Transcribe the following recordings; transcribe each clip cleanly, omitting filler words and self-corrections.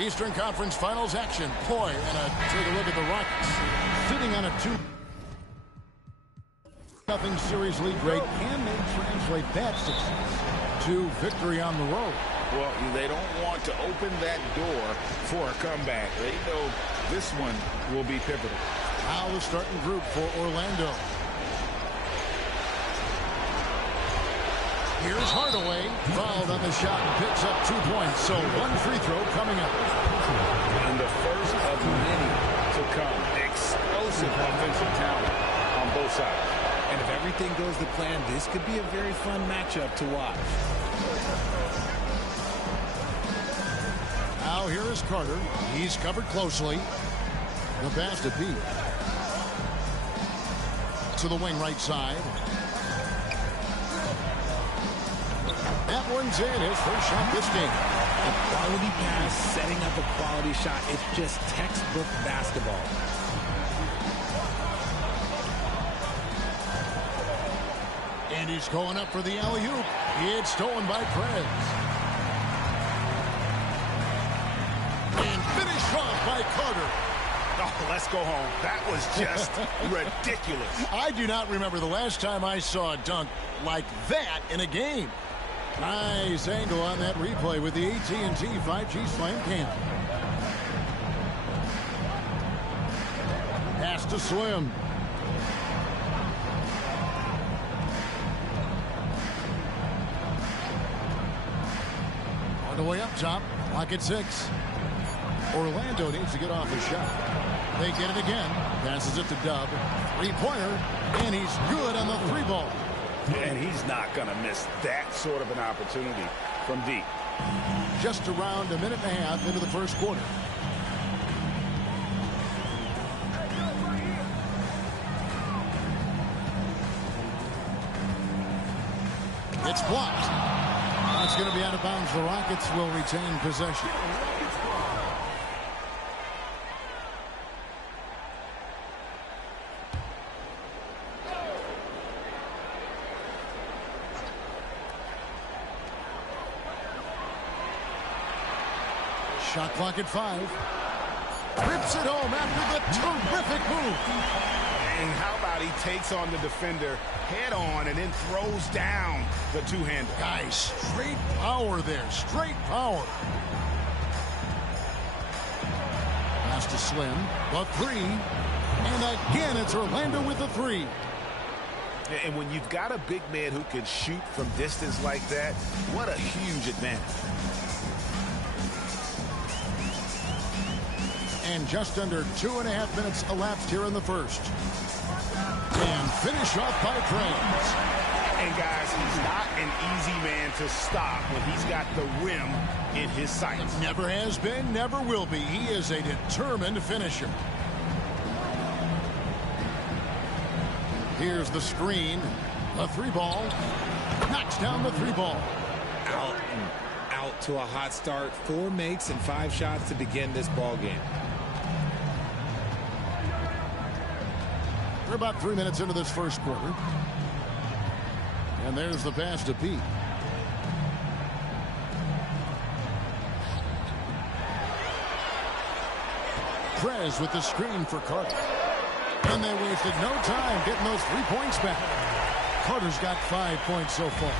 Eastern Conference Finals action. Boy, and take a look at the Rockets. Sitting on a 2-0 series lead break. Can they translate that success to victory on the road? Well, they don't want to open that door for a comeback. They know this one will be pivotal. Now the starting group for Orlando. Here's Hardaway, fouled on the shot and picks up 2 points. So one free throw coming up. And the first of many to come. Explosive offensive talent on both sides. And if everything goes to plan, this could be a very fun matchup to watch. Now here is Carter. He's covered closely. The pass to Pete. To the wing right side. That one's in. His first shot this game. A quality pass, setting up a quality shot. It's just textbook basketball. And he's going up for the alley-oop. It's stolen by Prez. And finished off by Carter. Oh, let's go home. That was just ridiculous. I do not remember the last time I saw a dunk like that in a game. Nice angle on that replay with the AT&T 5G Slam Cam. Pass to Slim. On the way up top, clock at 6. Orlando needs to get off a shot. They get it again. Passes it to Dub. Three-pointer, and he's good on the 3-ball. And he's not going to miss that sort of an opportunity from deep. Just around a minute and a half into the first quarter. It's blocked. It's going to be out of bounds. The Rockets will retain possession. Shot clock at 5. Rips it home after the terrific move. And how about he takes on the defender head on and then throws down the two-hander. Guys, straight power there. Straight power. Pass to Slim. The 3. And again, it's Orlando with the 3. And when you've got a big man who can shoot from distance like that, what a huge advantage. And just under 2.5 minutes elapsed here in the first. And finish off by Prez. And guys, he's not an easy man to stop when he's got the rim in his sights. Never has been, never will be. He is a determined finisher. Here's the screen. The 3-ball. Knocks down the 3-ball. Out and out to a hot start. 4 makes and 5 shots to begin this ball game. We're about 3 minutes into this first quarter. And there's the pass to Pete. Prez with the screen for Carter. And they wasted no time getting those 3 points back. Carter's got 5 points so far.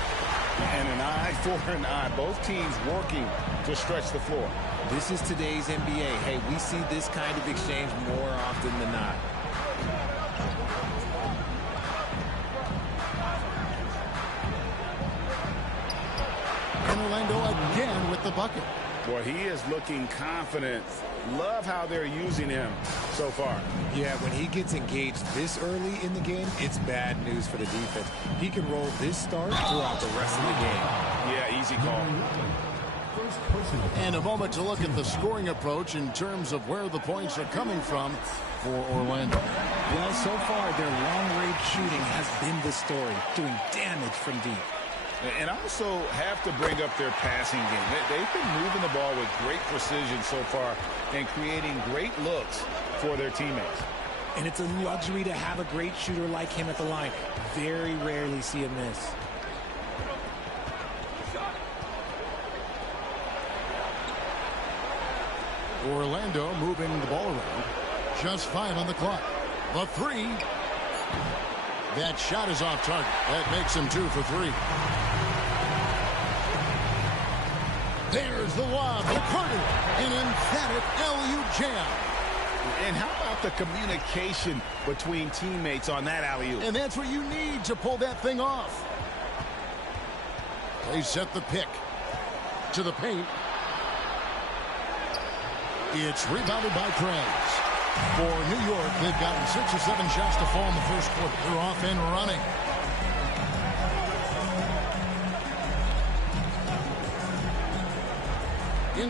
And an eye for an eye. Both teams working to stretch the floor. This is today's NBA. Hey, we see this kind of exchange more often than not. And Orlando again with the bucket. Boy, he is looking confident. Love how they're using him so far. Yeah, when he gets engaged this early in the game, it's bad news for the defense. He can roll this start throughout the rest of the game. Yeah, easy call. And a moment to look at the scoring approach in terms of where the points are coming from for Orlando. Well, so far, their long-range shooting has been the story, doing damage from deep. And I also have to bring up their passing game. They've been moving the ball with great precision so far and creating great looks for their teammates. And it's a luxury to have a great shooter like him at the line. Very rarely see him miss. Orlando moving the ball around. Just 5 on the clock. The 3. That shot is off target. That makes him 2 for 3. There's the lob to Carter. An emphatic LU jam. And how about the communication between teammates on that alley-oop? And that's what you need to pull that thing off. They set the pick to the paint. It's rebounded by Krebs. For New York, they've gotten 6 or 7 shots to fall in the first quarter. They're off and running.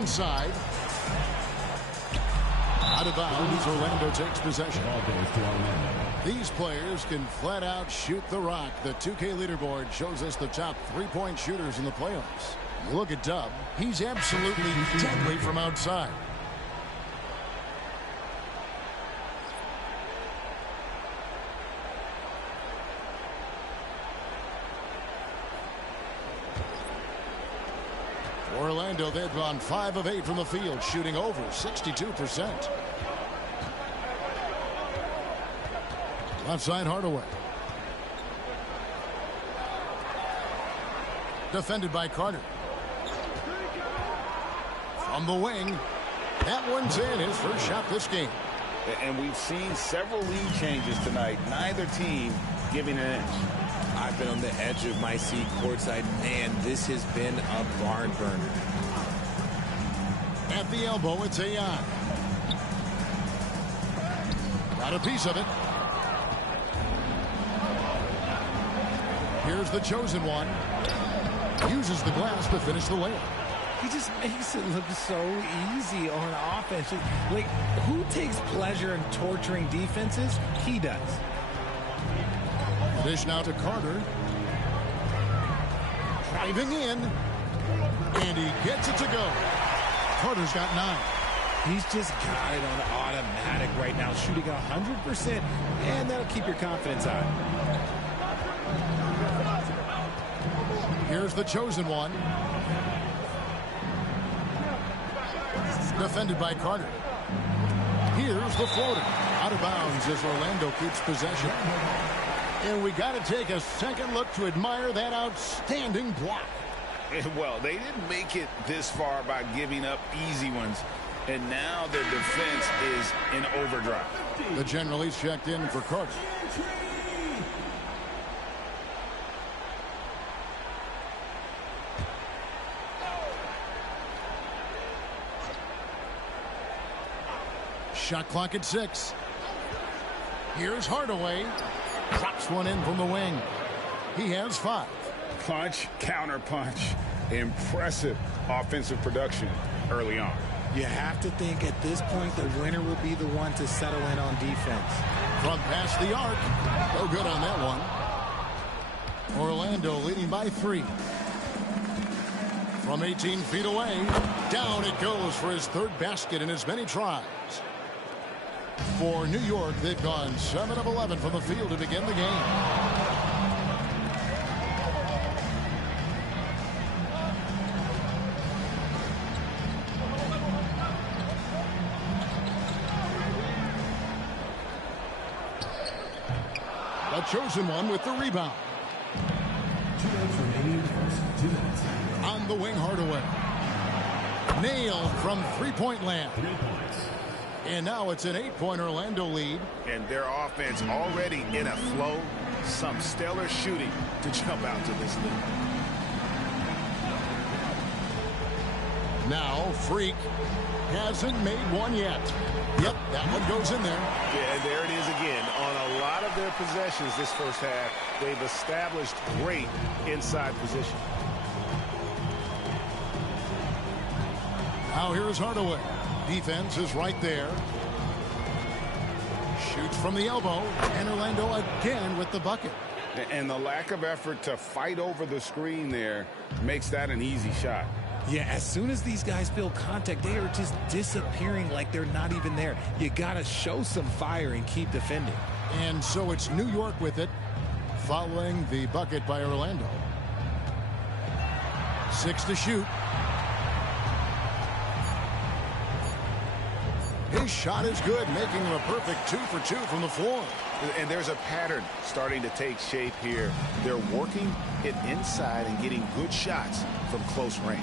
Inside. Out of bounds, Orlando takes possession. These players can flat out shoot the rock. The 2K leaderboard shows us the top 3-point shooters in the playoffs. You look at Dub. He's absolutely deadly from outside. Orlando, they've gone 5 of 8 from the field, shooting over 62%. Left side, Hardaway. Defended by Carter. From the wing. That one's in, his first shot this game. And we've seen several lead changes tonight. Neither team giving an inch. I've been on the edge of my seat courtside. Man, this has been a barn burner. At the elbow, it's Ayan. Got a piece of it. Here's the chosen one. Uses the glass to finish the layup. He just makes it look so easy on offense. Like, who takes pleasure in torturing defenses? He does. Dish now to Carter. Driving in. And he gets it to go. Carter's got 9. He's just got it on automatic right now, shooting 100%, and that'll keep your confidence high. Here's the chosen one. Defended by Carter. Here's the floater. Out of bounds as Orlando keeps possession. And we got to take a second look to admire that outstanding block. Well, they didn't make it this far by giving up easy ones. And now their defense is in overdrive. The general is checked in for Carter. Shot clock at 6. Here's Hardaway. Drops one in from the wing. He has 5. Punch, counter punch. Impressive offensive production early on. You have to think at this point the winner will be the one to settle in on defense. From past the arc. No good on that one. Orlando leading by 3. From 18 feet away. Down it goes for his 3rd basket in as many tries. For New York, they've gone 7 of 11 from the field to begin the game. The chosen one with the rebound. On the wing, Hardaway. Nailed from 3-point land. And now it's an 8-point Orlando lead. And their offense already in a flow. Some stellar shooting to jump out to this lead. Now Freak hasn't made one yet. Yep, that one goes in there. Yeah, there it is again. On a lot of their possessions this first half, they've established great inside position. Now here's Hardaway. Defense is right there. Shoots from the elbow. And Orlando again with the bucket. And the lack of effort to fight over the screen there makes that an easy shot. Yeah, as soon as these guys feel contact, they are just disappearing like they're not even there. You got to show some fire and keep defending. And so it's New York with it, following the bucket by Orlando. 6 to shoot. His shot is good, making him a perfect 2 for 2 from the floor. And there's a pattern starting to take shape here. They're working it inside and getting good shots from close range.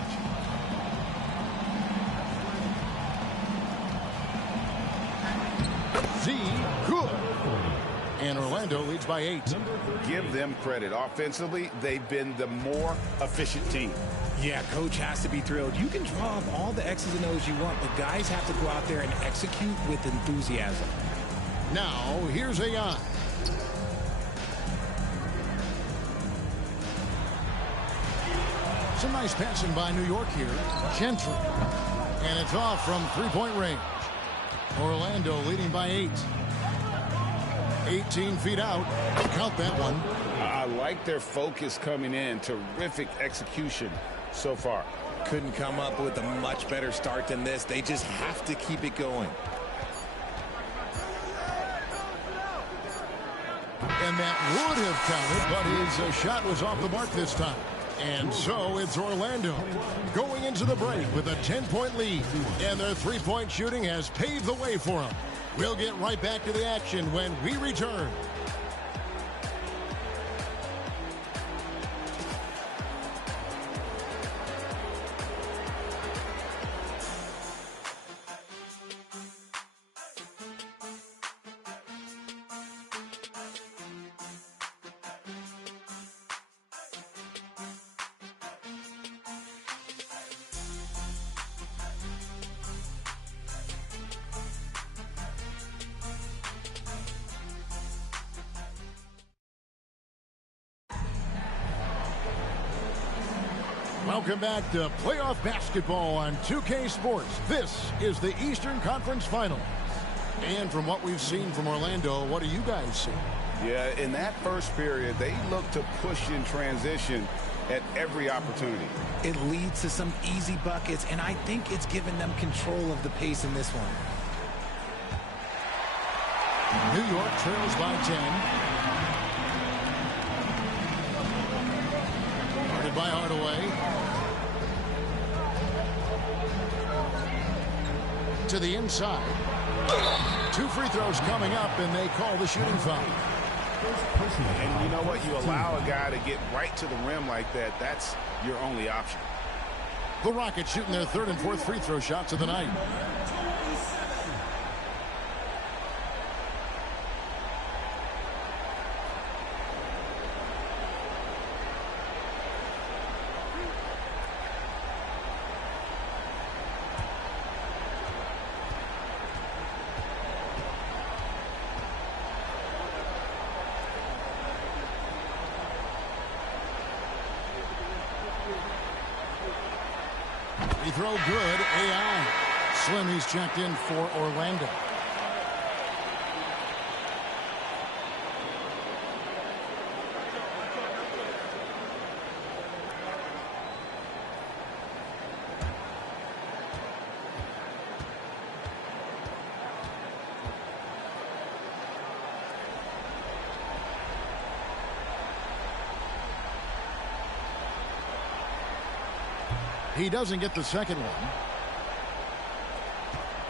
Good. And Orlando leads by 8. Give them credit. Offensively, they've been the more efficient team. Yeah, coach has to be thrilled. You can draw up all the X's and O's you want, but guys have to go out there and execute with enthusiasm. Now, here's AI. Some nice passing by New York here. Gentry. And it's off from three-point range. Orlando leading by 8. 18 feet out. Count that one. I like their focus coming in. Terrific execution so far. Couldn't come up with a much better start than this. They just have to keep it going. And that would have counted, but his shot was off the mark this time. And so it's Orlando going into the break with a 10-point lead. And their three-point shooting has paved the way for them. We'll get right back to the action when we return. Welcome back to playoff basketball on 2K Sports. This is the Eastern Conference Finals. And from what we've seen from Orlando, what do you guys see? Yeah, in that first period, they look to push in transition at every opportunity. It leads to some easy buckets, and I think it's given them control of the pace in this one. New York trails by 10. Guarded by Hardaway. To the inside. 2 free throws coming up, and they call the shooting foul. And you know what? You allow a guy to get right to the rim like that. That's your only option. The Rockets shooting their 3rd and 4th free throw shots of the night. Free throw good. AI. Slim, he's checked in for Orlando. He doesn't get the second one.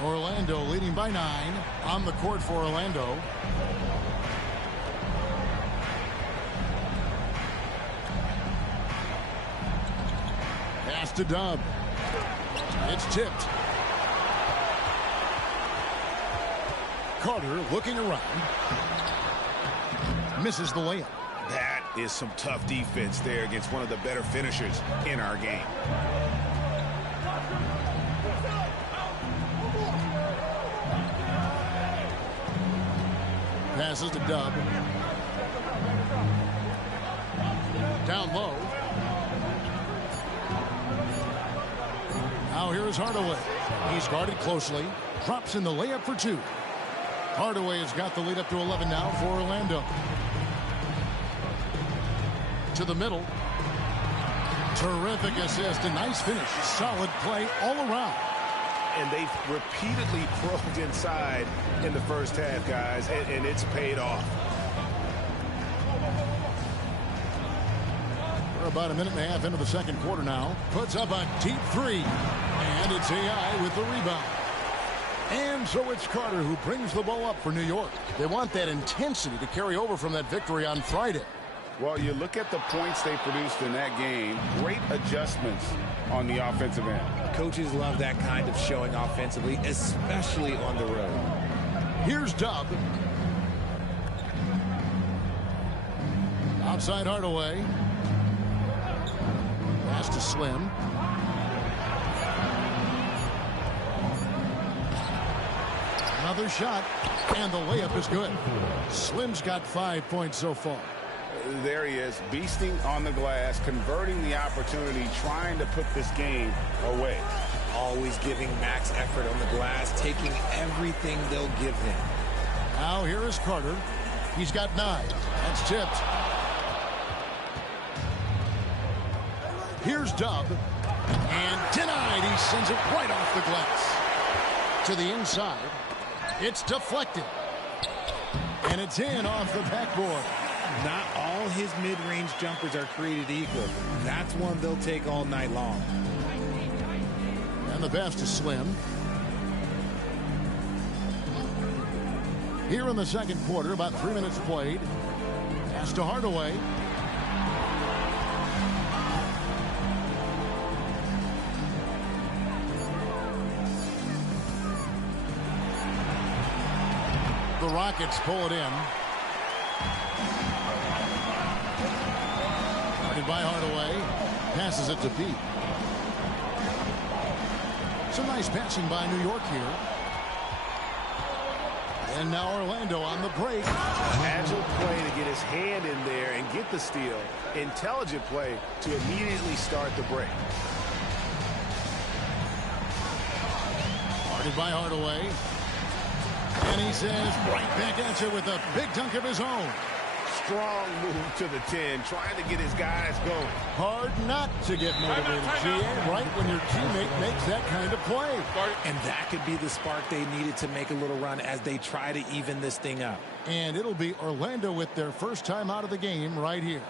Orlando leading by 9 on the court for Orlando. Pass to Dub. It's tipped. Carter looking around. Misses the layup. That is some tough defense there against one of the better finishers in our game. Passes to Dub. Down low. Now here's Hardaway. He's guarded closely. Drops in the layup for 2. Hardaway has got the lead up to 11 now for Orlando. To the middle. Terrific assist. A nice finish. Solid play all around. And they've repeatedly probed inside in the first half, guys, and it's paid off. We're about a minute and a half into the second quarter now. Puts up a deep 3. And it's AI with the rebound. And so it's Carter who brings the ball up for New York. They want that intensity to carry over from that victory on Friday. Well, you look at the points they produced in that game. Great adjustments on the offensive end. Coaches love that kind of showing offensively, especially on the road. Here's Dub. Outside Hardaway. Pass to Slim. Another shot, and the layup is good. Slim's got 5 points so far. There he is, beasting on the glass, converting the opportunity, trying to put this game away. Always giving max effort on the glass, taking everything they'll give him. Now here is Carter. He's got 9. That's tipped. Here's Dub. And denied. He sends it right off the glass. To the inside. It's deflected. And it's in off the backboard. Not all his mid-range jumpers are created equal. That's one they'll take all night long. And the pass to Slim. Here in the second quarter, about 3 minutes played. Pass to Hardaway. The Rockets pull it in. Guarded by Hardaway. Passes it to Pete. Some nice passing by New York here. And now Orlando on the break. Agile play to get his hand in there and get the steal. Intelligent play to immediately start the break. Guarded by Hardaway. And he says right back at you with a big dunk of his own. Strong move to the 10, trying to get his guys going. Hard not to get motivated, GA, right when your teammate makes that kind of play. And that could be the spark they needed to make a little run as they try to even this thing up. And it'll be Orlando with their first time out of the game right here.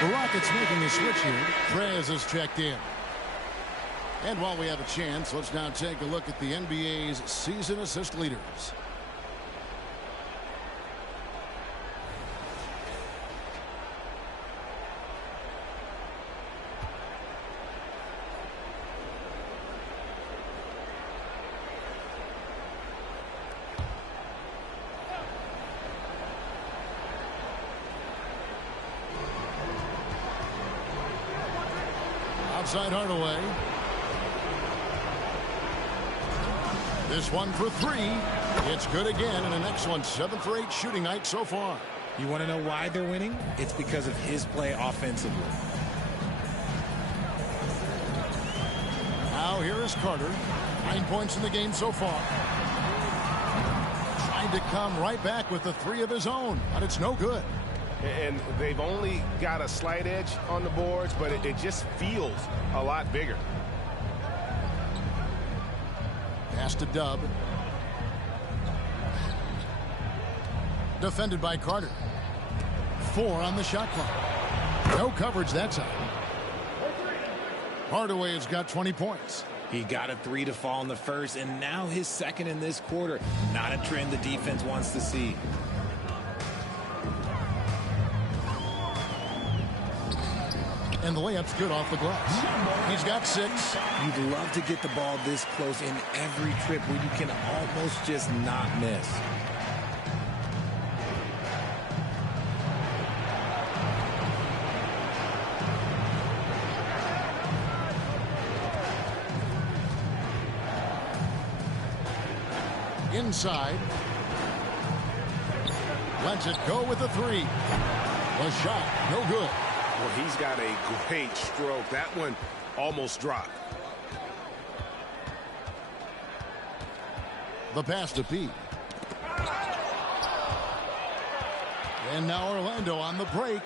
The Rockets making a switch here. Trez is checked in. And while we have a chance, let's now take a look at the NBA's season assist leaders. Outside Hardaway. This one for 3. It's good again, and an excellent 7 for 8 shooting night so far. You want to know why they're winning? It's because of his play offensively. Now here is Carter. 9 points in the game so far. Trying to come right back with the 3 of his own, but it's no good. And they've only got a slight edge on the boards, but it just feels a lot bigger. Pass to Dub. Defended by Carter. 4 on the shot clock. No coverage that time. Hardaway has got 20 points. He got a 3 to fall in the first, and now his second in this quarter. Not a trend the defense wants to see. And the layup's good off the glass. He's got 6. You'd love to get the ball this close in every trip where you can almost just not miss. Inside. Lets it go with a 3. A shot, no good. Well, he's got a great stroke. That one almost dropped. The pass to Pete. And now Orlando on the break.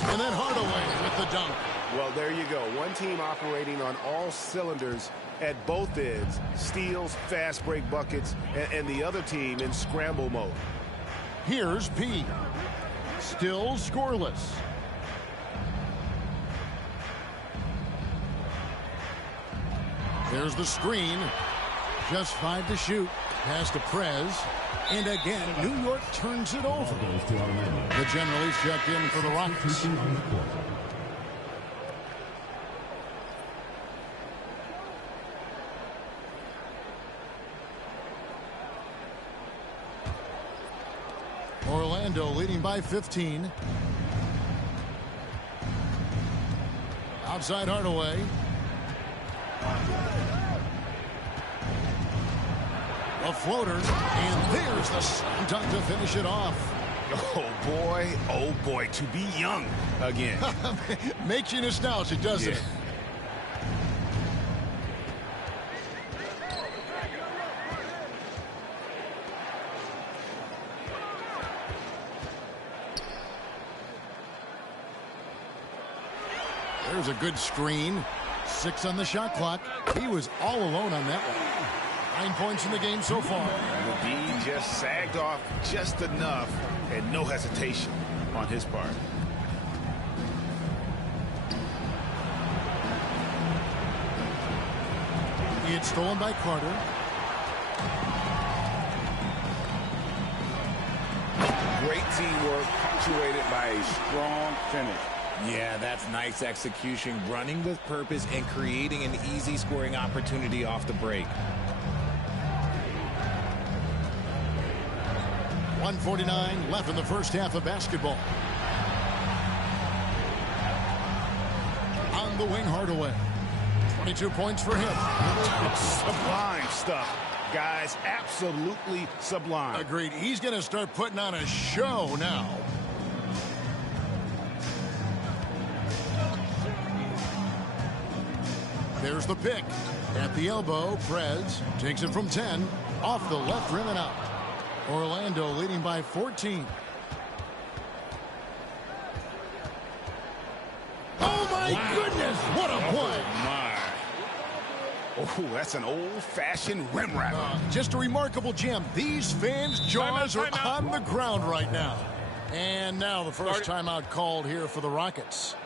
And then Hardaway with the dunk. Well, there you go. One team operating on all cylinders at both ends. Steals, fast break buckets, and the other team in scramble mode. Here's Pete. Still scoreless. There's the screen. Just 5 to shoot. Pass to Prez. And again, New York turns it over. The generals check in for the Rockets. Orlando leading by 15. Outside Hardaway. A floater, and there's the slam dunk to finish it off. Oh boy, to be young again. Makes you nostalgic, doesn't it? There's a good screen. 6 on the shot clock. He was all alone on that one. 9 points in the game so far. Embiid just sagged off just enough, and no hesitation on his part. It's stolen by Carter. Great teamwork, punctuated by a strong finish. Yeah, that's nice execution, running with purpose and creating an easy scoring opportunity off the break. 1:49 left in the first half of basketball. On the wing, Hardaway. 22 points for him. Sublime stuff, guys. Absolutely sublime. Agreed. He's going to start putting on a show now. There's the pick. At the elbow, Prez takes it from 10. Off the left rim and out. Orlando leading by 14. Oh, my goodness. What a play. Oh, that's an old-fashioned rim wrapper. Just a remarkable jam. These fans' jaws are on the ground right now. And now the first timeout called here for the Rockets.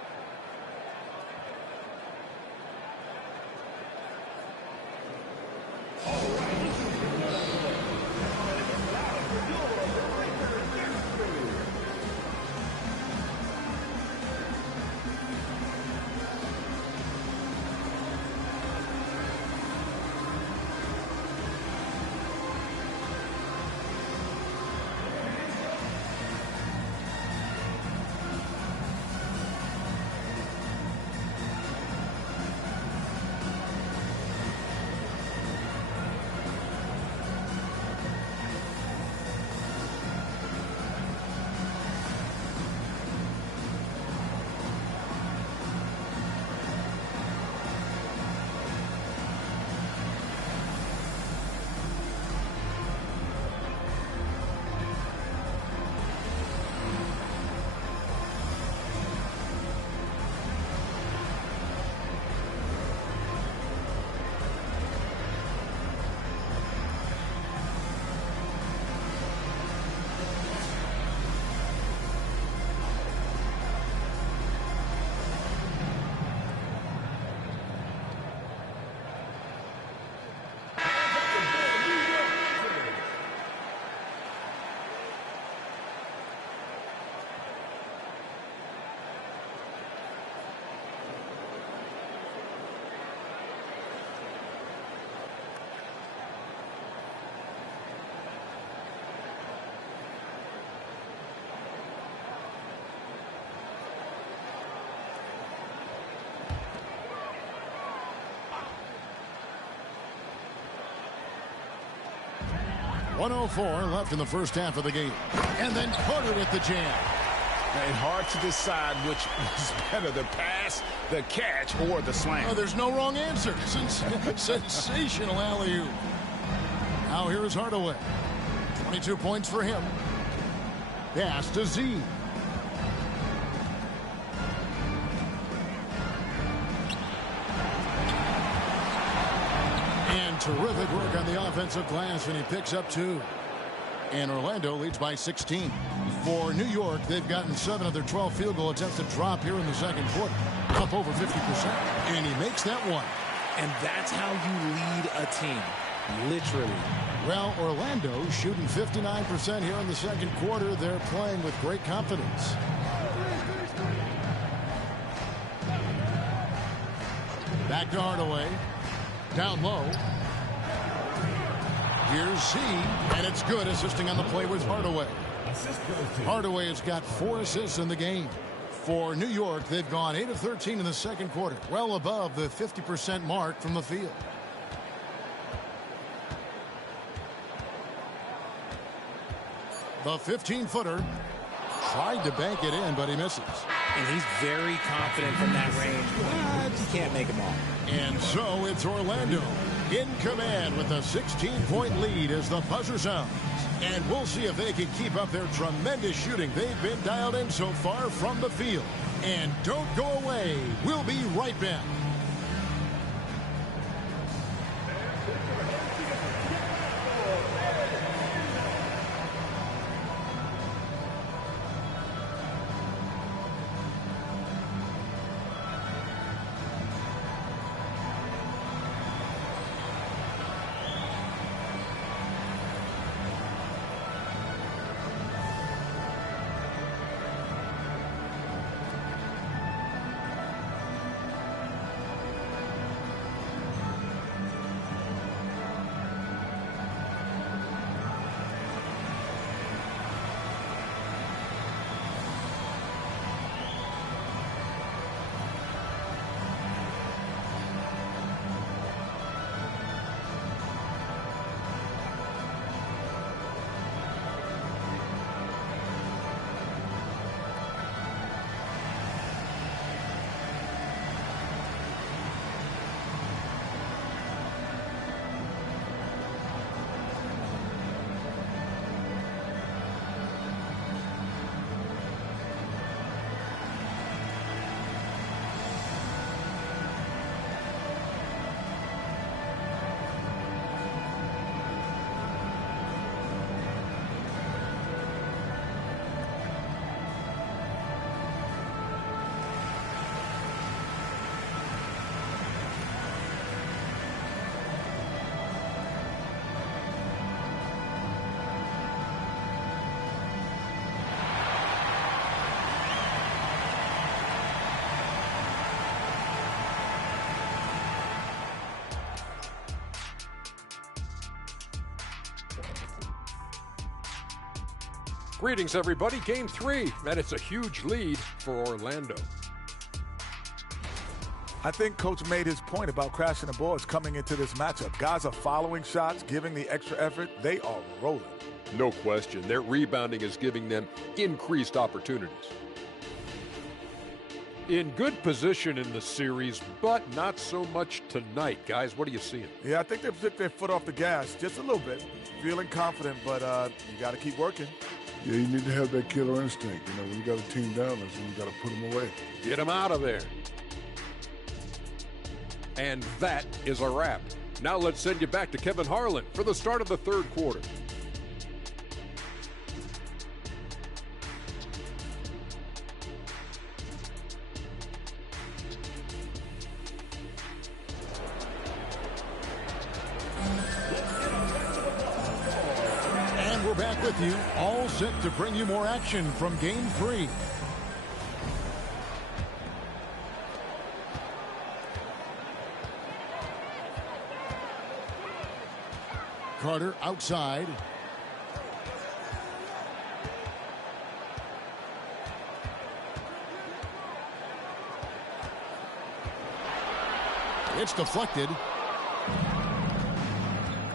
1:04 left in the first half of the game. And then Carter with the jam. It's hard to decide which was better, the pass, the catch, or the slam. Oh, there's no wrong answer. Sensational alley-oop. Now here is Hardaway. 22 points for him. Pass to Z. And terrific work on the offensive glass, and he picks up 2. And Orlando leads by 16. For New York, they've gotten 7 of their 12 field goal attempts to drop here in the second quarter. Up over 50%. And he makes that one. And that's how you lead a team. Literally. Well, Orlando shooting 59% here in the second quarter. They're playing with great confidence. Back to Hardaway. Down low. Here's Z, and it's good, assisting on the play with Hardaway. Hardaway has got 4 assists in the game. For New York, they've gone 8 of 13 in the second quarter, well above the 50% mark from the field. The 15-footer tried to bank it in, but he misses. And he's very confident from that range, but he can't make them all. And so it's Orlando in command with a 16-point lead as the buzzer sounds. And we'll see if they can keep up their tremendous shooting they've been dialed in so far from the field. And don't go away. We'll be right back. Greetings, everybody. Game 3, and it's a huge lead for Orlando. I think Coach made his point about crashing the boards coming into this matchup. Guys are following shots, giving the extra effort. They are rolling. No question. Their rebounding is giving them increased opportunities. In good position in the series, but not so much tonight. Guys, what are you seeing? Yeah, I think they've took their foot off the gas just a little bit. Feeling confident, but you got to keep working. Yeah, you need to have that killer instinct. You know, when you got a team down, that's when you got to put them away. Get them out of there. And that is a wrap. Now let's send you back to Kevin Harlan for the start of the third quarter. And we're back with you, all set to bring you more action from Game 3. Carter outside. It's deflected.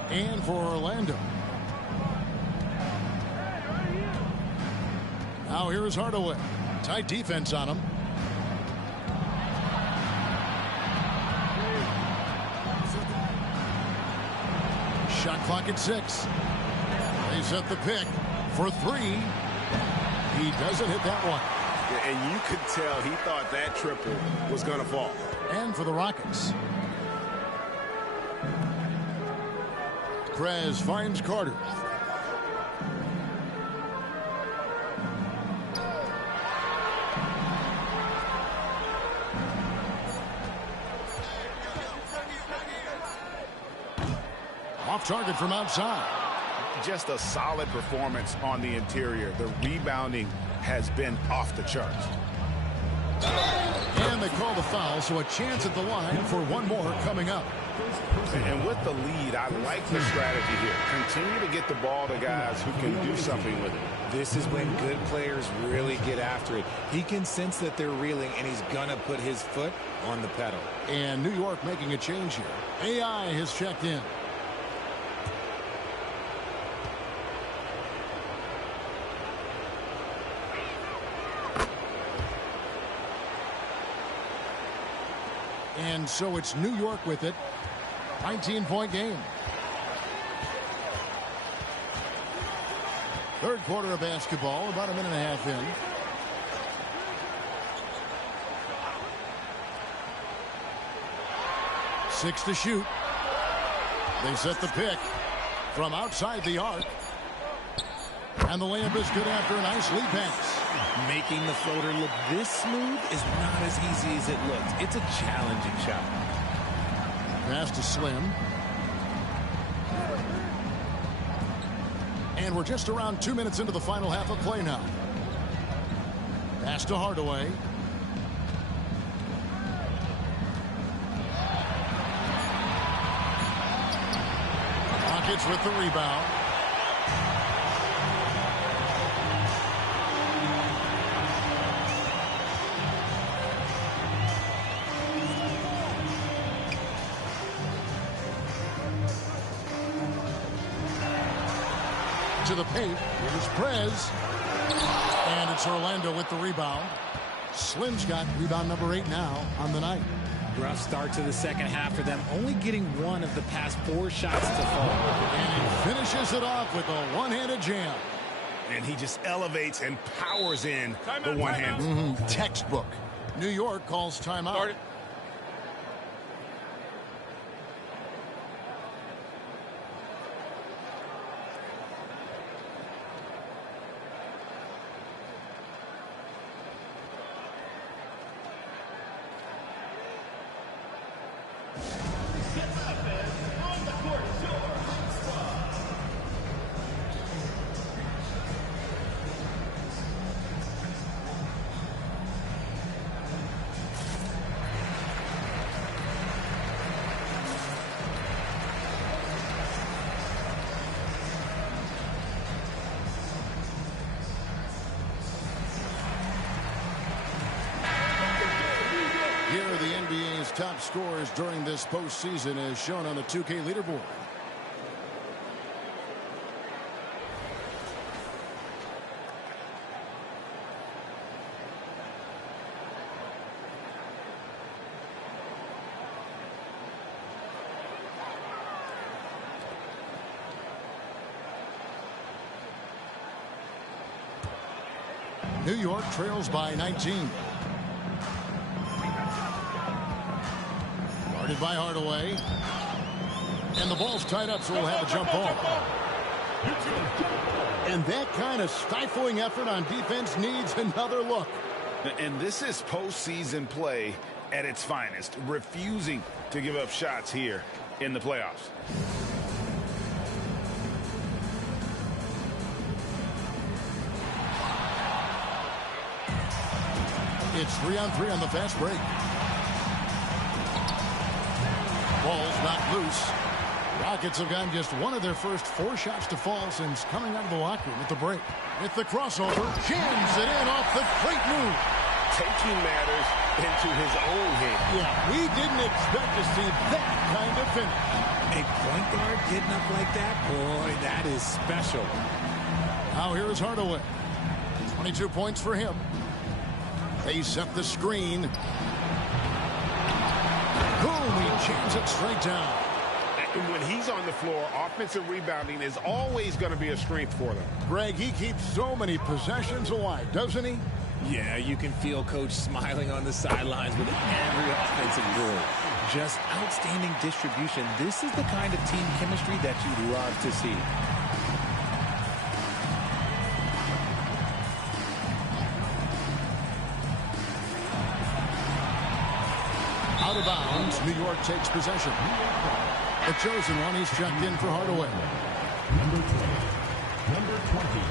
And for Orlando, Now here is Hardaway. Tight defense on him. Shot clock at 6. They set the pick for 3. He doesn't hit that one. Yeah, and you could tell he thought that triple was going to fall. And for the Rockets. Prez finds Carter. Off target from outside. Just a solid performance on the interior. The rebounding has been off the charts. And they call the foul, so a chance at the line for one more coming up. And with the lead, I like the strategy here. Continue to get the ball to guys who can do something with it. This is when good players really get after it. He can sense that they're reeling, and he's going to put his foot on the pedal. And New York making a change here. AI has checked in. And so it's New York with it. 19-point game. Third quarter of basketball, about a minute and a half in. Six to shoot. They set the pick from outside the arc. And the layup is good after a nice lead pass. Making the floater look this smooth is not as easy as it looks. It's a challenging shot. Pass to Slim. And we're just around 2 minutes into the final half of play now. Pass to Hardaway. Rockets with the rebound. To the paint. Here's Prez. And it's Orlando with the rebound. Slim's got rebound number 8 now on the night. Rough start to the second half for them, only getting one of the past 4 shots to fall. And he finishes it off with a one-handed jam. And he just elevates and powers in the one-hand. Textbook. New York calls timeout. Here are the NBA's top scorers during this postseason as shown on the 2K leaderboard. New York trails by 19. Guarded by Hardaway. And the ball's tied up, so we'll have a jump ball. And that kind of stifling effort on defense needs another look. And this is postseason play at its finest, refusing to give up shots here in the playoffs. It's 3-on-3 on the fast break. Ball's not loose. Rockets have gotten just one of their first 4 shots to fall since coming out of the locker room at the break. With the crossover, jams it in off the great move. Taking matters into his own hands. Yeah, we didn't expect to see that kind of finish. A point guard getting up like that, boy, that is special. Now here is Hardaway. 22 points for him. They set the screen. Boom, he jams it straight down. And when he's on the floor, offensive rebounding is always going to be a strength for them. Greg, he keeps so many possessions alive, doesn't he? Yeah, you can feel Coach smiling on the sidelines with every offensive goal. Just outstanding distribution. This is the kind of team chemistry that you love to see. Out of bounds, New York takes possession. The chosen one, he's checked in for Hardaway. Number 20. Number 20.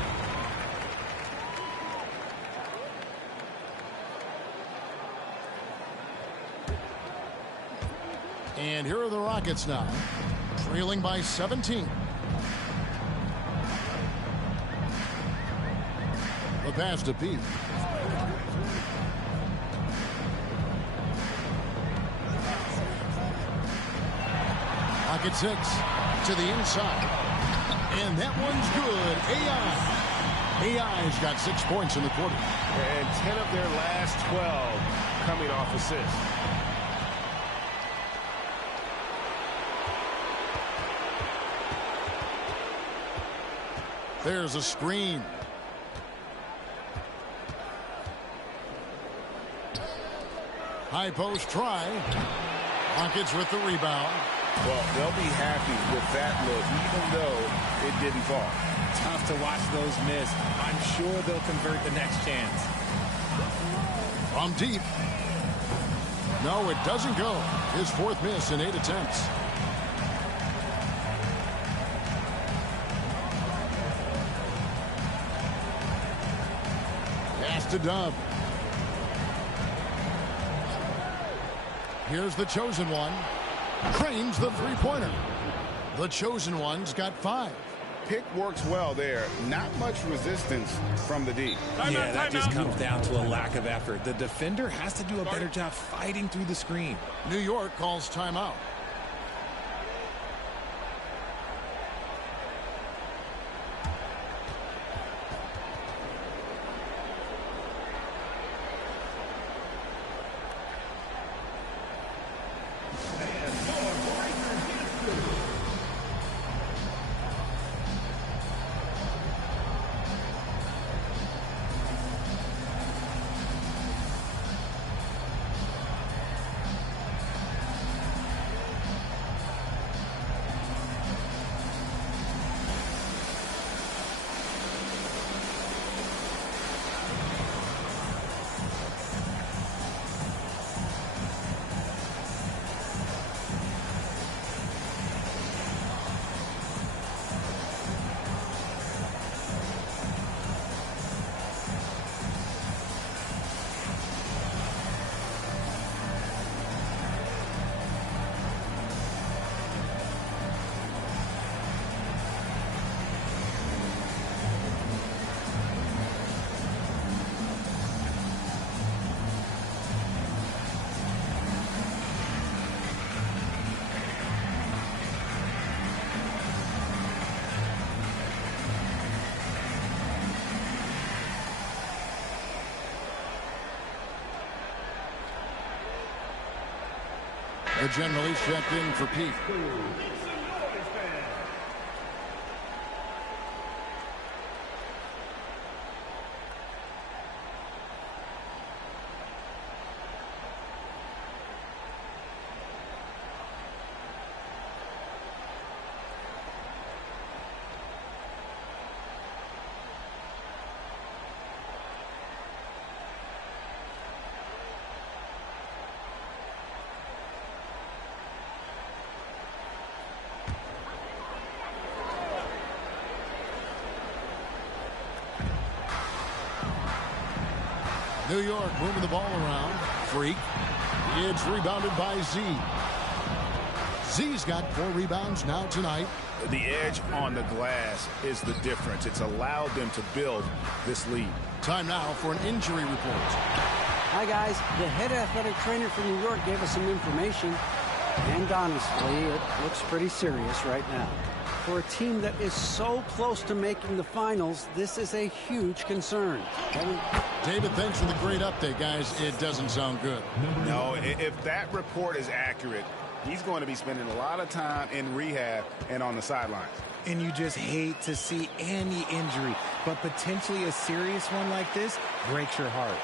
And here are the Rockets now, trailing by 17. The pass to Pete. Pocket 6 to the inside. And that one's good. AI's got 6 points in the quarter. And 10 of their last 12 coming off assists. There's a screen. High post try. Rockets with the rebound. Well, they'll be happy with that look, even though it didn't fall. Tough to watch those miss. I'm sure they'll convert the next chance. From deep. No, it doesn't go. His 4th miss in 8 attempts. Pass to Dub. Here's the chosen one. Cranes the three-pointer. The chosen one's got 5. Pick works well there. Not much resistance from the D. Yeah, that just comes down to a lack of effort. The defender has to do a better job fighting through the screen. New York calls timeout. The generally checked in for Pete. New York moving the ball around. Freak. It's rebounded by Z. Z's got 4 rebounds now tonight. The edge on the glass is the difference. It's allowed them to build this lead. Time now for an injury report. Hi, guys. The head athletic trainer from New York gave us some information. And honestly, it looks pretty serious right now. For a team that is so close to making the finals, this is a huge concern. David, thanks for the great update, guys. It doesn't sound good. No, if that report is accurate, he's going to be spending a lot of time in rehab and on the sidelines. And you just hate to see any injury, but potentially a serious one like this breaks your heart.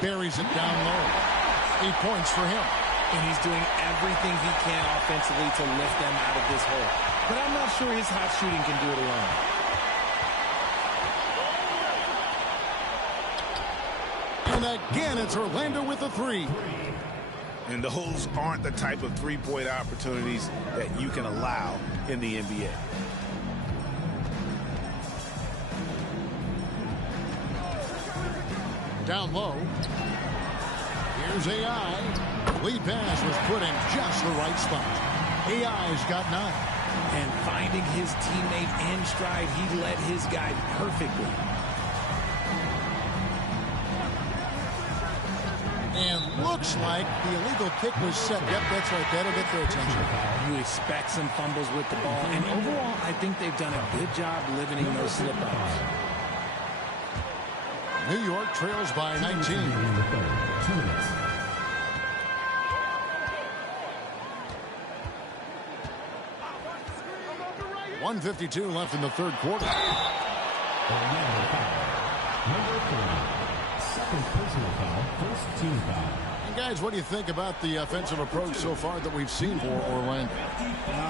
Buries it down low. 8 points for him. And he's doing everything he can offensively to lift them out of this hole. But I'm not sure his hot shooting can do it alone. And again, it's Orlando with a three. And those aren't the type of three-point opportunities that you can allow in the NBA. Down low. Here's AI. Lead pass was put in just the right spot. AI's got 9. And finding his teammate in stride, he led his guy perfectly. And looks like the illegal kick was set. Yep, that's right. That'll get their attention. You expect some fumbles with the ball. And overall, I think they've done a good job limiting those slip-ups. New York trails by 19. 1:52 left in the third quarter. Number 3, second personal foul, first team foul. And guys, what do you think about the offensive approach so far that we've seen for Orlando?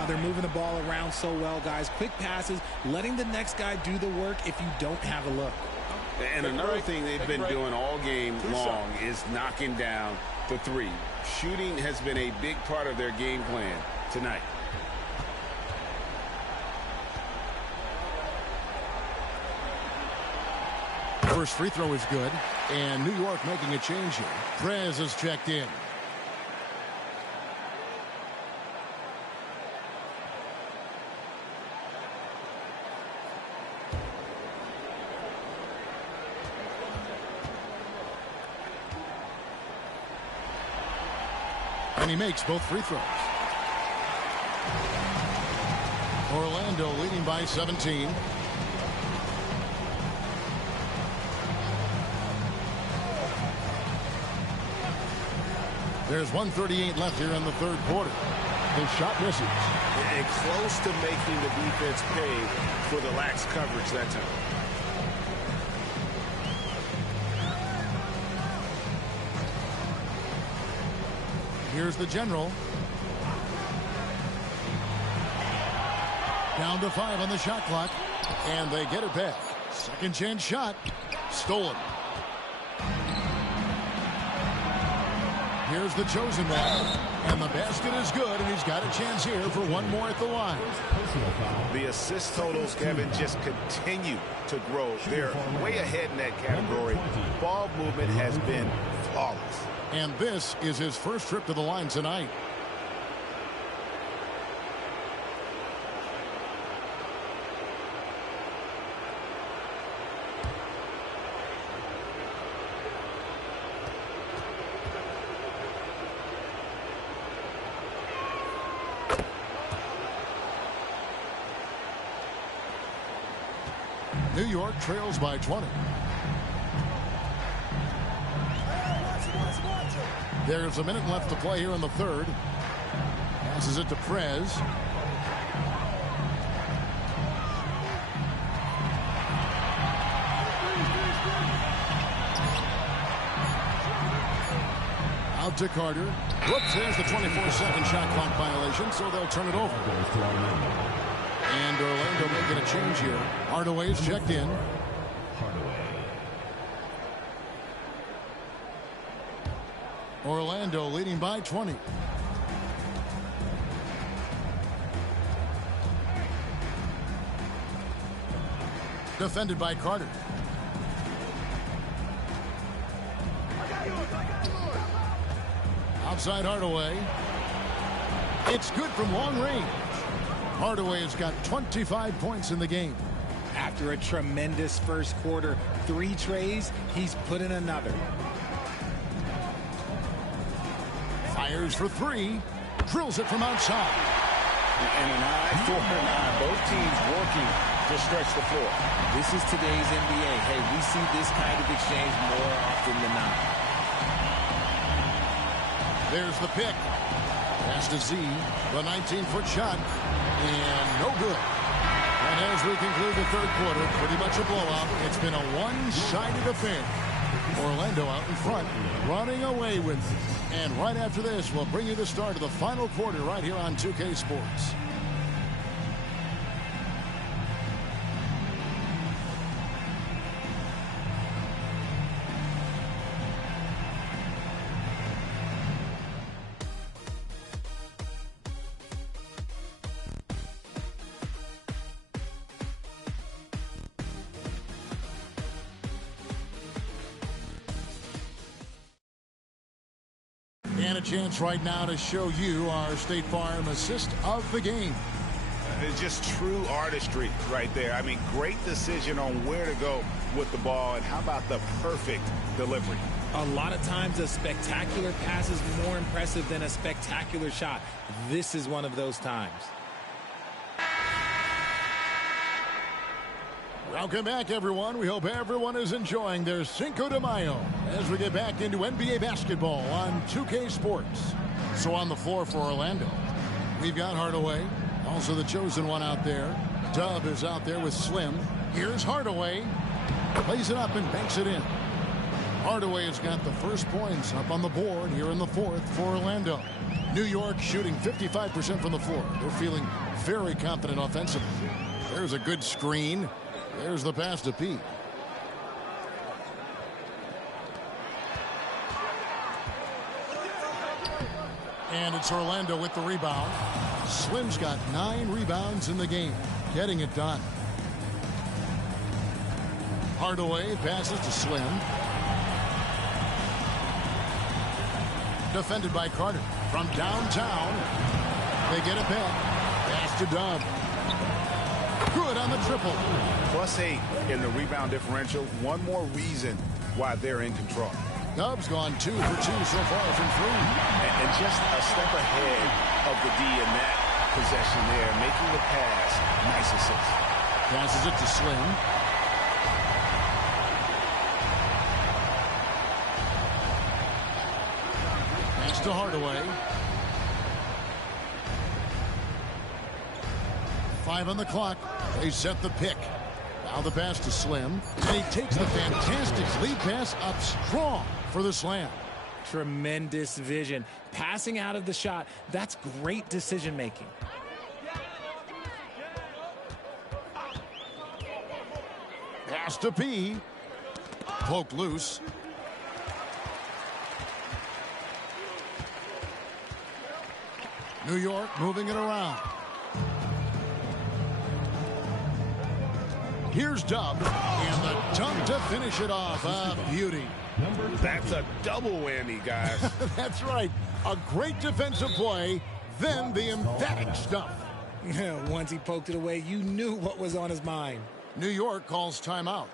They're moving the ball around so well, guys. Quick passes, letting the next guy do the work if you don't have a look. And another thing they've been doing all game long is knocking down the three. Shooting has been a big part of their game plan tonight. First free throw is good, and New York making a change here. Prez is checked in. And he makes both free throws. Orlando leading by 17. There's 1:38 left here in the third quarter. His shot misses. And close to making the defense pay for the lax coverage that time. Here's the general. Down to 5 on the shot clock. And they get it back. Second chance shot. Stolen. Here's the chosen one. And the basket is good, and he's got a chance here for one more at the line. The assist totals, Kevin, just continue to grow. They're way ahead in that category. Ball movement has been flawless. And this is his first trip to the line tonight. New York trails by 20. There's a minute left to play here in the third. Passes it to Prez. Out to Carter. Whoops, there's the 24-second shot clock violation, so they'll turn it over. And Orlando making a change here. Hardaway's checked in. Orlando leading by 20. Defended by Carter. Outside Hardaway. It's good from long range. Hardaway has got 25 points in the game. After a tremendous first quarter, 3 trays, he's put in another. Fires for 3. Drills it from outside. And an eye for an eye. Both teams working to stretch the floor. This is today's NBA. Hey, we see this kind of exchange more often than not. There's the pick. Pass to Z. The 19-foot shot. And no good. And as we conclude the third quarter, pretty much a blowout. It's been a one-sided affair. Orlando out in front, running away with it. And right after this, we'll bring you the start of the final quarter right here on 2K Sports. And a chance right now to show you our State Farm assist of the game. It's just true artistry right there. I mean, great decision on where to go with the ball, and how about the perfect delivery? A lot of times a spectacular pass is more impressive than a spectacular shot. This is one of those times. Welcome back, everyone. We hope everyone is enjoying their Cinco de Mayo as we get back into NBA basketball on 2K Sports. So on the floor for Orlando, we've got Hardaway, also the chosen one out there. Dub is out there with Slim. Here's Hardaway. Plays it up and banks it in. Hardaway has got the first points up on the board here in the fourth for Orlando. New York shooting 55% from the floor. They're feeling very confident offensively. There's a good screen. There's the pass to P. And it's Orlando with the rebound. Slim's got 9 rebounds in the game. Getting it done. Hardaway passes to Slim. Defended by Carter. From downtown, they get it back. Pass to Dub. Good on the triple. +8 in the rebound differential. One more reason why they're in control. Dub's gone 2 for 2 so far from 3. And just a step ahead of the D in that possession there, making the pass. Nice assist. Passes it to Slim. Pass to Hardaway. 5 on the clock. They set the pick. Now the pass to Slim. And he takes the fantastic lead pass up strong for the slam. Tremendous vision. Passing out of the shot. That's great decision making. Pass to P. Poked loose. New York moving it around. Here's Dub, and the dunk to finish it off. A beauty. That's a double whammy, guys. That's right. A great defensive play, then the emphatic stuff. Once he poked it away, you knew what was on his mind. New York calls timeout.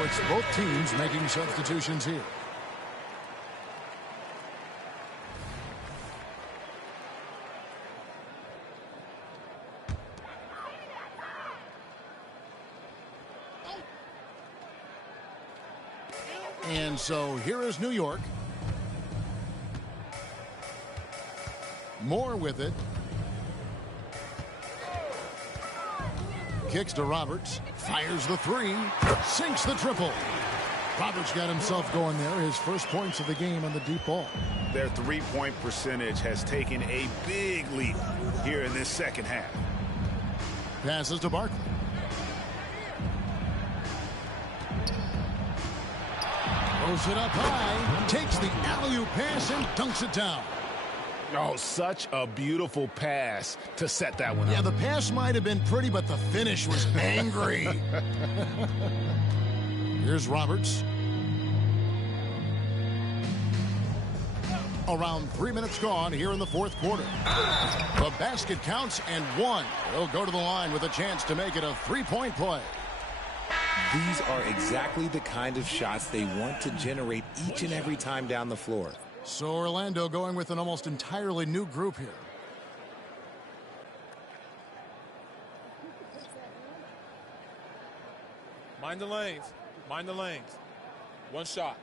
So it's both teams making substitutions here. And so here is New York. Moore with it. Kicks to Roberts. Fires the three. Sinks the triple. Roberts got himself going there. His first points of the game on the deep ball. Their three-point percentage has taken a big leap here in this second half. Passes to Barkley. Throws it up high. Takes the alley-oop pass and dunks it down. Oh, such a beautiful pass to set that one up. Yeah, the pass might have been pretty, but the finish was angry. Here's Roberts. Around 3 minutes gone here in the fourth quarter. The basket counts and one. He'll go to the line with a chance to make it a three-point play. These are exactly the kind of shots they want to generate each and every time down the floor. So Orlando going with an almost entirely new group here. Mind the lanes. Mind the lanes. One shot.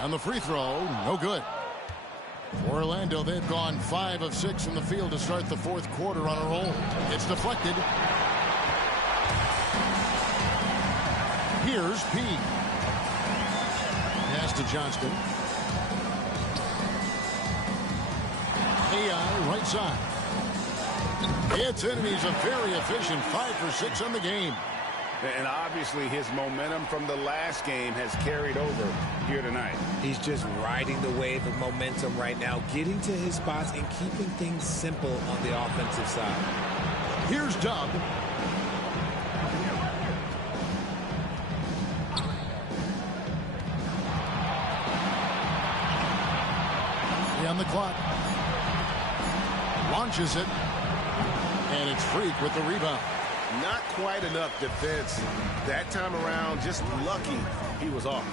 And the free throw, no good. For Orlando, they've gone 5 of 6 from the field to start the fourth quarter on a roll. It's deflected. Here's P. Pass to Johnston. AI right side. It's in, and he's a very efficient 5 for 6 on the game. And obviously his momentum from the last game has carried over here tonight. He's just riding the wave of momentum right now, getting to his spots and keeping things simple on the offensive side. Here's Dub. On the clock. Launches it. And it's Freak with the rebound. Not quite enough defense that time around. Just lucky he was off.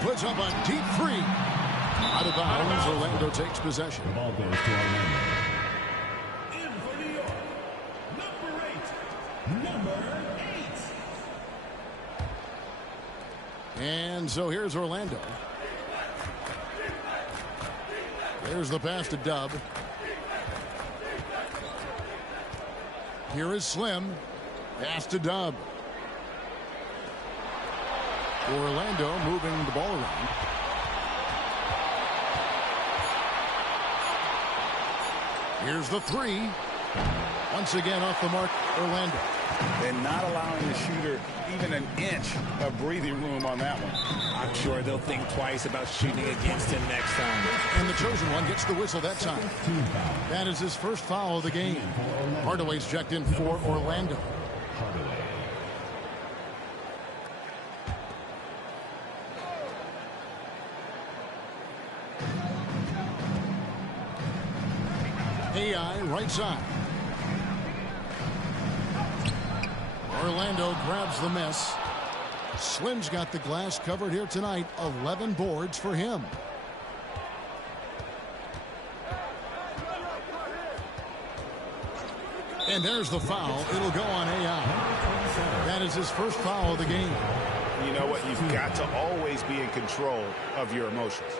Puts up a deep three. Out of bounds. Orlando takes possession. The ball goes to Orlando. And so here's Orlando. There's the pass to Dub. Here is Slim. Pass to Dub. Orlando moving the ball around. Here's the three. Once again off the mark, Orlando. And not allowing the shooter even an inch of breathing room on that one. I'm sure they'll think twice about shooting against him next time. And the chosen one gets the whistle that time. That is his first foul of the game. Hardaway's checked in for Orlando. AI right side. Orlando grabs the miss. Slim's got the glass covered here tonight. 11 boards for him. And there's the foul. It'll go on AI. That is his first foul of the game. You know what? You've got to always be in control of your emotions.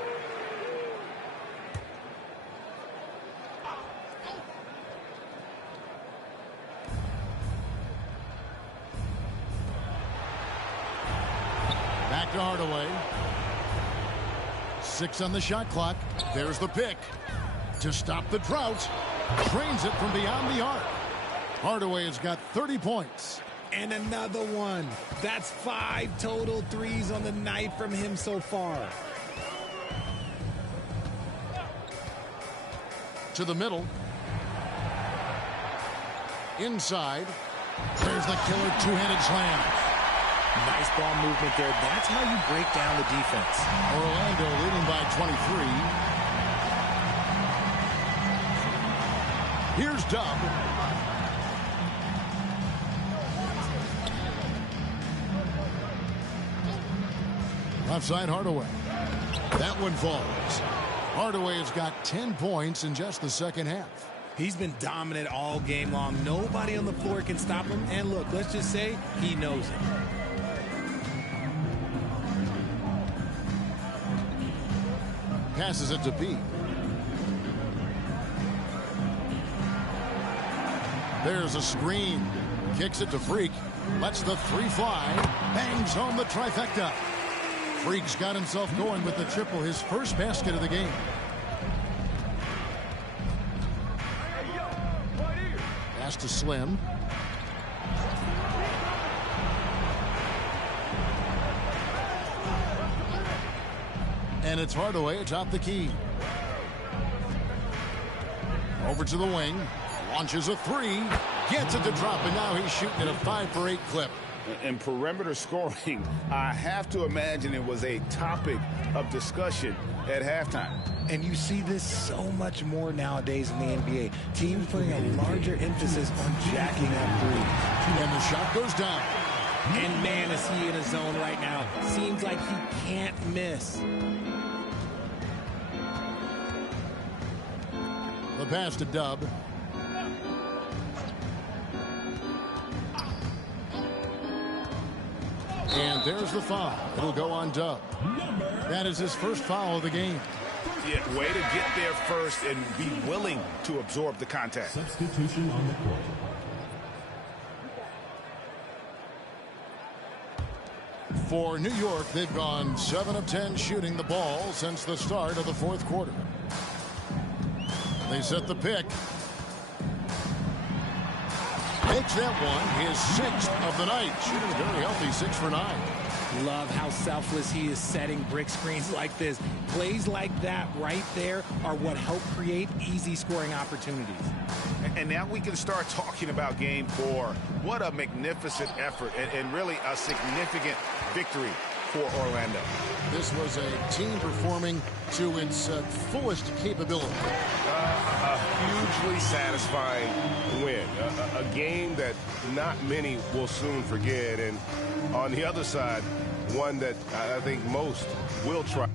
Back to Hardaway. 6 on the shot clock. There's the pick. To stop the drought. Drains it from beyond the arc. Hardaway has got 30 points. And another one. That's 5 total threes on the night from him so far. To the middle. Inside. There's There's the killer two-handed slam. Nice ball movement there. That's how you break down the defense. Orlando leading by 23. Here's Dub. Left side, Hardaway. That one falls. Hardaway has got 10 points in just the second half. He's been dominant all game long. Nobody on the floor can stop him. And look, let's just say he knows it. Passes it to Pete. There's a screen. Kicks it to Freak. Lets the three fly. Bangs home the trifecta. Freak's got himself going with the triple, his first basket of the game. Pass to Slim. And it's Hardaway atop the key. Over to the wing. Launches a three. Gets it to drop, and now he's shooting at a 5-for-8 clip. In perimeter scoring, I have to imagine it was a topic of discussion at halftime. And you see this so much more nowadays in the NBA. Teams putting a larger emphasis on jacking up threes. And the shot goes down. And man, is he in a zone right now. Seems like he can't miss. The pass to Dub. And there's the foul. It'll go on Dub. That is his first foul of the game. Yeah, way to get there first and be willing to absorb the contact. Substitution on the court. For New York, they've gone 7 of 10 shooting the ball since the start of the fourth quarter. They set the pick. Makes that one his 6th of the night. Shooting a very healthy 6 for 9. Love how selfless he is setting brick screens like this. Plays like that right there are what help create easy scoring opportunities. And now we can start talking about game 4. What a magnificent effort and really a significant victory for Orlando. This was a team performing to its fullest capability. A hugely satisfying win. A game that not many will soon forget. And on the other side, one that I think most will try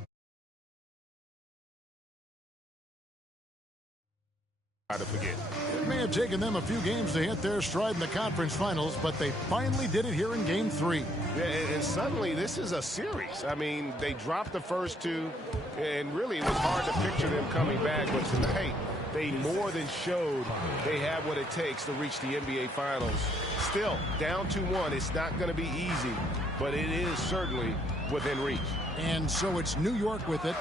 to forget. It may have taken them a few games to hit their stride in the conference finals, but they finally did it here in game 3. Yeah, and suddenly this is a series. I mean, they dropped the first 2, and really it was hard to picture them coming back. But tonight, they more than showed they have what it takes to reach the NBA Finals. Still, down 2-1, it's not going to be easy, but it is certainly within reach. And so it's New York with it,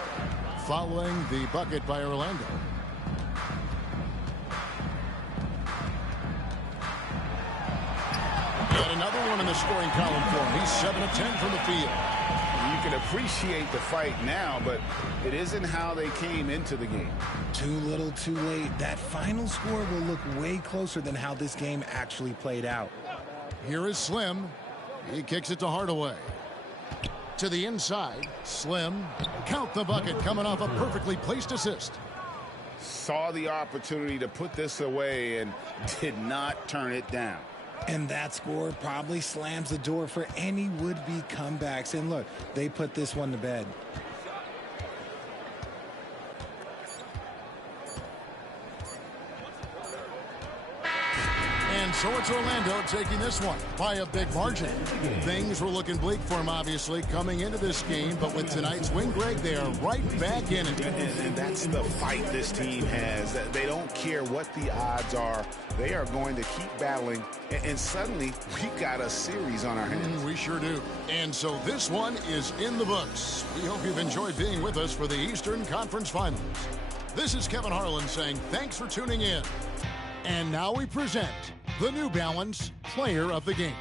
following the bucket by Orlando. And another one in the scoring column for him. He's 7 of 10 from the field. You can appreciate the fight now, but it isn't how they came into the game. Too little, too late. That final score will look way closer than how this game actually played out. Here is Slim. He kicks it to Hardaway. To the inside. Slim. Count the bucket, coming off a perfectly placed assist. Saw the opportunity to put this away and did not turn it down. And that score probably slams the door for any would-be comebacks. And look, they put this one to bed. And so it's Orlando taking this one by a big margin. Things were looking bleak for him, obviously, coming into this game. But with tonight's win, Greg, they are right back in it. And that's the fight this team has. They don't care what the odds are. They are going to keep battling. And suddenly, we got a series on our hands. We sure do. And so this one is in the books. We hope you've enjoyed being with us for the Eastern Conference Finals. This is Kevin Harlan saying thanks for tuning in. And now we present the New Balance Player of the Game.